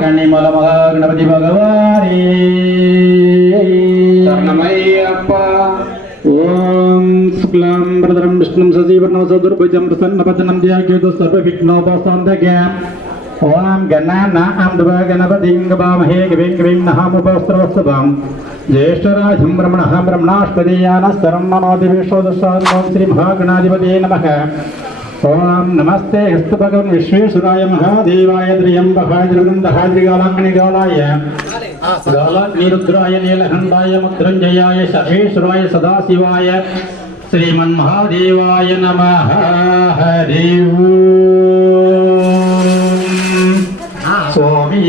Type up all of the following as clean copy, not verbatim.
கன்னிமல மகா கணபதி பகவானே சரணமையப்பா. ஓம் சுக்லாம் பிரதரம் விஷ்ணும் சசிவர்ணம் சதுர்புஜம் பிரசன்னபதனம் தியாகியோ சர்வவிக்னோபசாந்தகம். ஓம் கணநாம் கணபதிம் கபாமஹே கவிம் கவிம் நஹாமுபஸ்ரவஸ்தவம். ज्येष्ठराजं ब्रह्मणः ब्रह्मणास्पदीयानस्तरं नमोति विश्वदशात्मं श्रीमहागणाधिपतये नमः. ओम नमस्ते हस्त भगवन् विश्वेश्वराय महादेवाय त्र्यम्बकाय त्रिवृन्दहाद्रिगालाग्निगालाय गालाग्निरुद्राय नीलकण्ठाय मुद्रञ्जयाय सर्वेश्वराय सदाशिवाय श्रीमन्महादेवाय नमः. हरि ओम स्वामी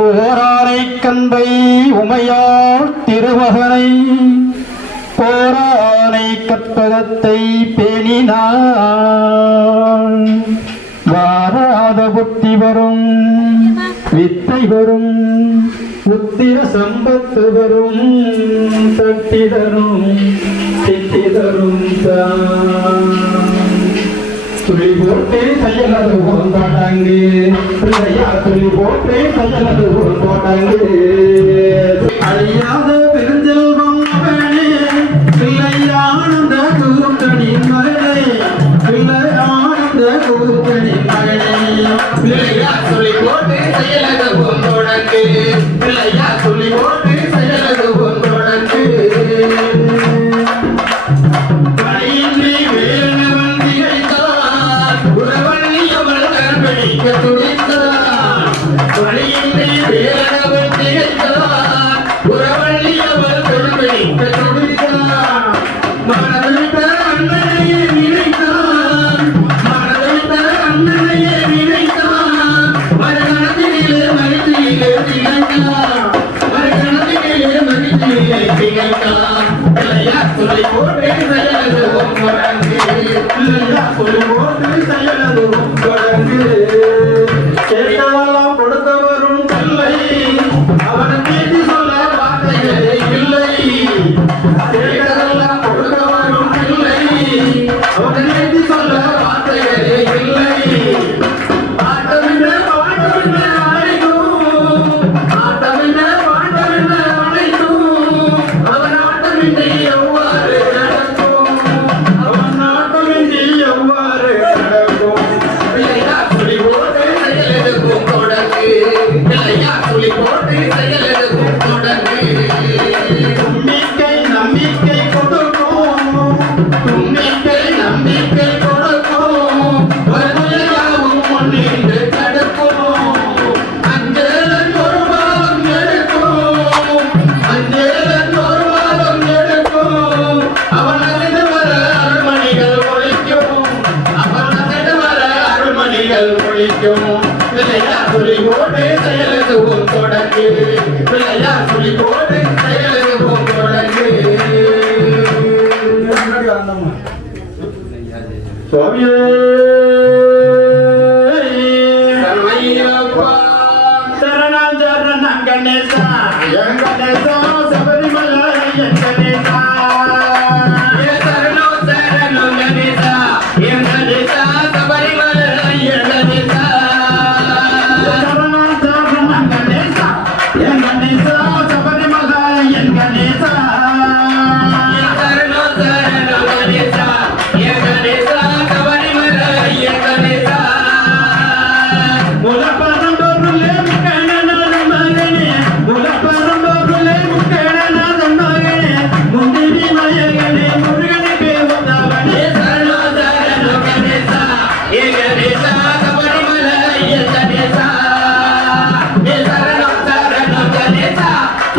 ஓராரை கண்பை உமையாள் திருமகனை போரானை கற்பகத்தை பேணினாள். வாராத புத்தி வரும் வித்தை வரும் உத்திர சம்பத்து வரும் தட்டிதரும் திட்டிதரும் துளி போட்டே தையலது போட்டாங்கு பிள்ளையா துளி போட்டே தையலது போட்டாங்கு. அழியாத பெருஞ்செல்வம் மகனே பிள்ளை ஆனந்த கூட்டணின் மகனே பிள்ளை ஆனந்த கூட்டணின் மகனே பிள்ளையா துளி போட்டே தையலது போட்டாங்கு பிள்ளையா துளி போட்டே தையலது போட்டாங்கு. கேட்டதெல்லாம் கொடுக்க வரும் பிள்ளை அவனை தேடி சொல்ல வார்த்தைகளே இல்லை. கேட்டதெல்லாம் கொடுக்க வரும் பிள்ளை அவனை தேடி சொல்ல வார்த்தைகளே இல்லை. ஆட்டமில்லை பாட்டமில்லை அழைக்கும் ஆட்டமில்லை பாட்டமில்லை அழைக்கும் அவன் ஆட்டமில்லை எவ்வாறு நடக்கும் அவன் ஆட்டமில்லை எவ்வாறு நடக்கும். பிள்ளையா துளி போட்டு செயலெடுக்கும் தொடங்கு பிள்ளையா துளி போட்டு செயலெடுக்கும் தொடங்கு. தும்பிக்கை நம்பிக்கை கொடுக்கும் தும்பிக்கை நம்பிக்கை கொடுக்கும் வருயாவும் முன்னின்று தடுக்கும். அஞ்சலன் ஒரு பாகம் எடுக்கும் அஞ்சலன் ஒரு பாகம் எடுக்கும் அவன் அசைந்து வர அருள்மணிகள் ஒழிக்கும் அவன் அசைந்து வர அருள்மணிகள் ஒழிக்கும். பிள்ளையா துளி போட்டு செயலெடுக்கும் தொடங்கு பிள்ளையா துளி போட்டு செயலெடுக்கும் தொடங்கு. சுவாமியே சரணமையப்பா. சரணம் சரணம் கணேசா என் கணேசா சபரிமலை என் கணேசா. சரணம் சரணம் கணேசா என் கணேசா சபரிமலை என் கணேசா. சரணம் சரணம் கணேசா என் கணேசா சபரிமலை என் கணேசா. சரணம் சரணம் கணேசா என் கணேசா சபரிமலை என் கணேசா. முலப்பரம்பொருளே முக்கணநாதன் மகனே முலப்பரம்பொருளே முக்கணநாதன் மகனே முந்திரி மயகனே முருகனுக்கு உத்தவனே. சரணம் சரணம் கணேசா என் கணேசா சபரிமலை என் கணேசா. சரணம் சரணம் கணேசா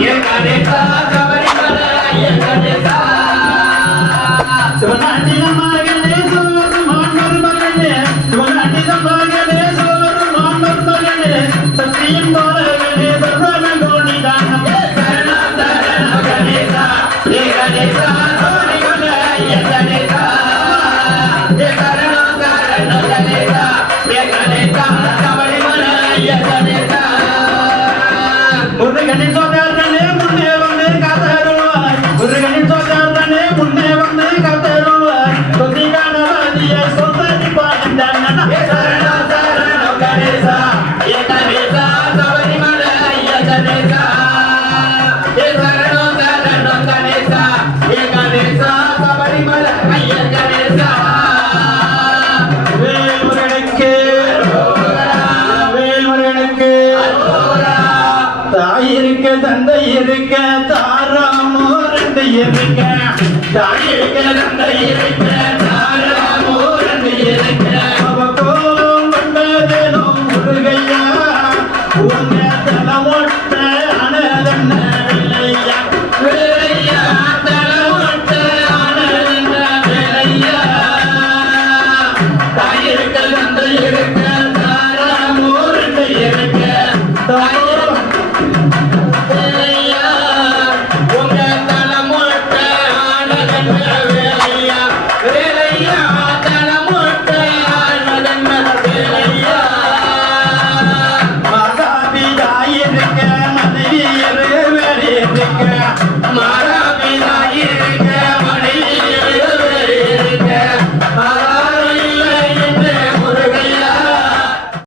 என் கணேசா சபரிமலை என் கணேசா. சிவநாட்டின மகனே சோறு மாண்டர் மகனே சிவநாட்டின மகனே சோறு மாண்டர் மகனே சத்தியம் போலவனே சர்வன கோடி தானம். சரணம் சரணம் கணேசா என் கணேசா சபரிமலை என் கணேசா. சரணம் சரணம் கணேசா என் கணேசா சபரிமலை என் கணேசா. முருகனின் சோதரனே முன்னே வந்து காத்தருள்வாய் முருகனின் சோதரனே இருக்க தாய் இருக்கிற தந்தை இருக்க தாராமோ ரெண்டு இருக்க